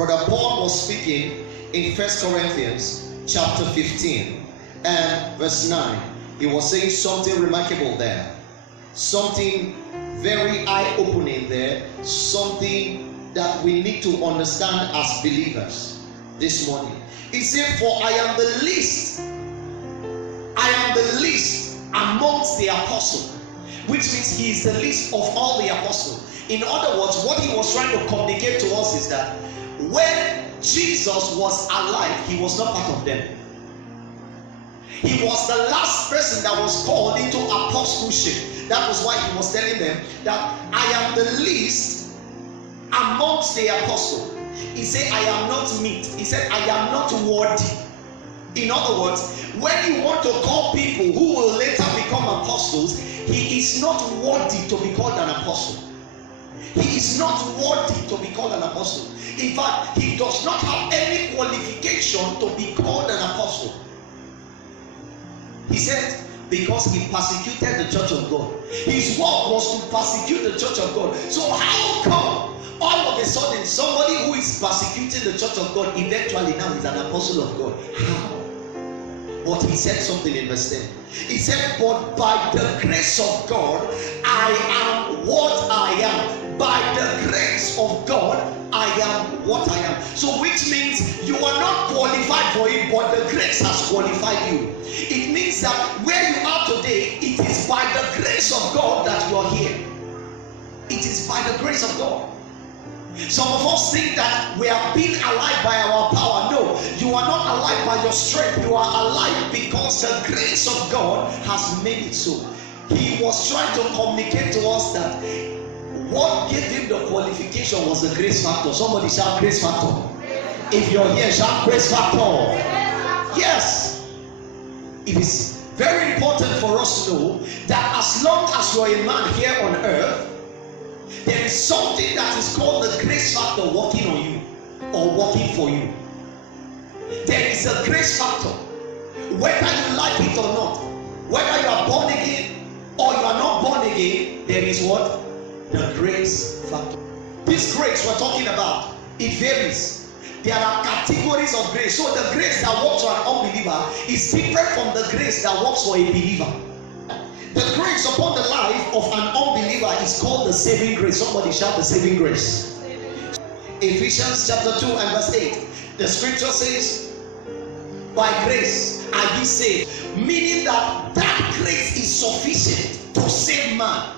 Brother Paul was speaking in 1 Corinthians chapter 15 and verse 9. He was saying something remarkable there, something very eye-opening there, something that we need to understand as believers this morning. He said, for I am the least amongst the apostles, which means he is the least of all the apostles. In other words, what he was trying to communicate to us is that when Jesus was alive, he was not part of them. He was the last person that was called into apostleship. That was why he was telling them that I am the least amongst the apostles. He said, I am not meet. He said, I am not worthy. In other words, when you want to call people who will later become apostles, he is not worthy to be called an apostle. He is not worthy to be called an apostle. In fact, he does not have any qualification to be called an apostle. He said, because he persecuted the church of God. His work was to persecute the church of God. So how come all of a sudden somebody who is persecuting the church of God eventually now is an apostle of God? How? But he said something in verse 10. He said, but by the grace of God, I am what I am. By the grace of God, I am what I am. So which means you are not qualified for it, but the grace has qualified you. It means that where you are today, it is by the grace of God that you are here. It is by the grace of God. Some of us think that we are being alive by our power. No, you are not alive by your strength. You are alive because the grace of God has made it so. He was trying to communicate to us that what gave him the qualification was the grace factor. Somebody shout grace factor. If you're here, shout grace factor. Yes. It is very important for us to know that as long as you're a man here on earth, there is something that is called the grace factor working on you or working for you. There is a grace factor. Whether you like it or not, whether you are born again or you are not born again, there is what? The grace factor. This grace we're talking about, it varies. There are categories of grace. So the grace that works for an unbeliever is different from the grace that works for a believer. The grace upon the life of an unbeliever is called the saving grace. Somebody shout the saving grace. Ephesians chapter 2 and verse 8. The scripture says, by grace are ye saved. Meaning that grace is sufficient to save man.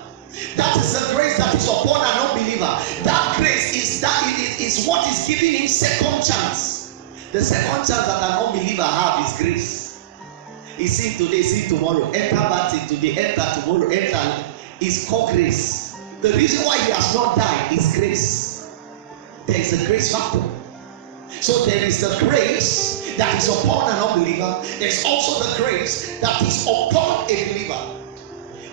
That is the grace that is upon an unbeliever. That grace is what is giving him second chance. The second chance that an unbeliever have is grace. He seen today, see tomorrow. Enter battle today, enter tomorrow, enter. Is called grace. The reason why he has not died is grace. There is a grace factor. So there is the grace that is upon an unbeliever. There is also the grace that is upon a believer.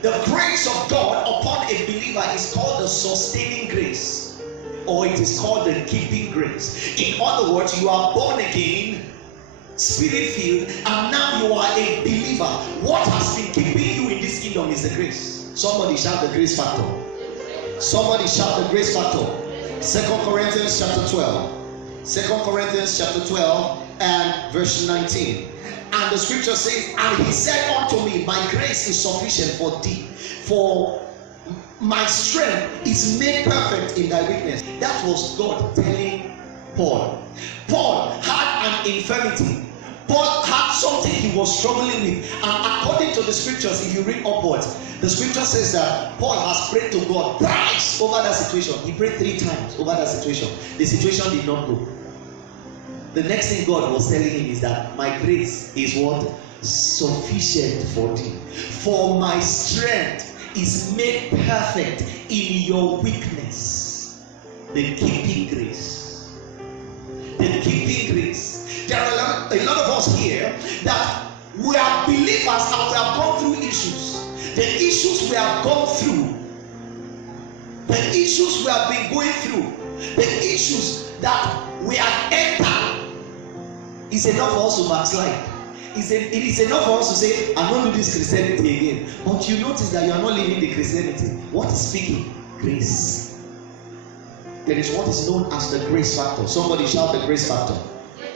The grace of God upon a believer is called the sustaining grace, or it is called the keeping grace. In other words, you are born again, spirit-filled, and now you are a believer. What has been keeping you in this kingdom is the grace. Somebody shout the grace factor. Somebody shout the grace factor. 2 Corinthians chapter 12. 2 Corinthians chapter 12 and verse 19. And the scripture says, and he said unto me, my grace is sufficient for thee, for my strength is made perfect in thy weakness. That was God telling Paul. Paul had an infirmity. Paul had something he was struggling with. And according to the scriptures, if you read upwards, the scripture says that Paul has prayed to God thrice over that situation. He prayed 3 times over that situation. The situation did not go. The next thing God was telling him is that my grace is what? Sufficient for thee. For my strength is made perfect in your weakness. The keeping grace. The keeping grace. There are a lot of us here that we are believers and we have gone through issues. The issues we have gone through, the issues we have been going through, the issues that we have entered is enough for us to backslide. It is enough for us to say, I'm not doing this Christianity again. But you notice that you are not living the Christianity. What is speaking? Grace. there is what is known as the grace factor. Somebody shout the grace factor.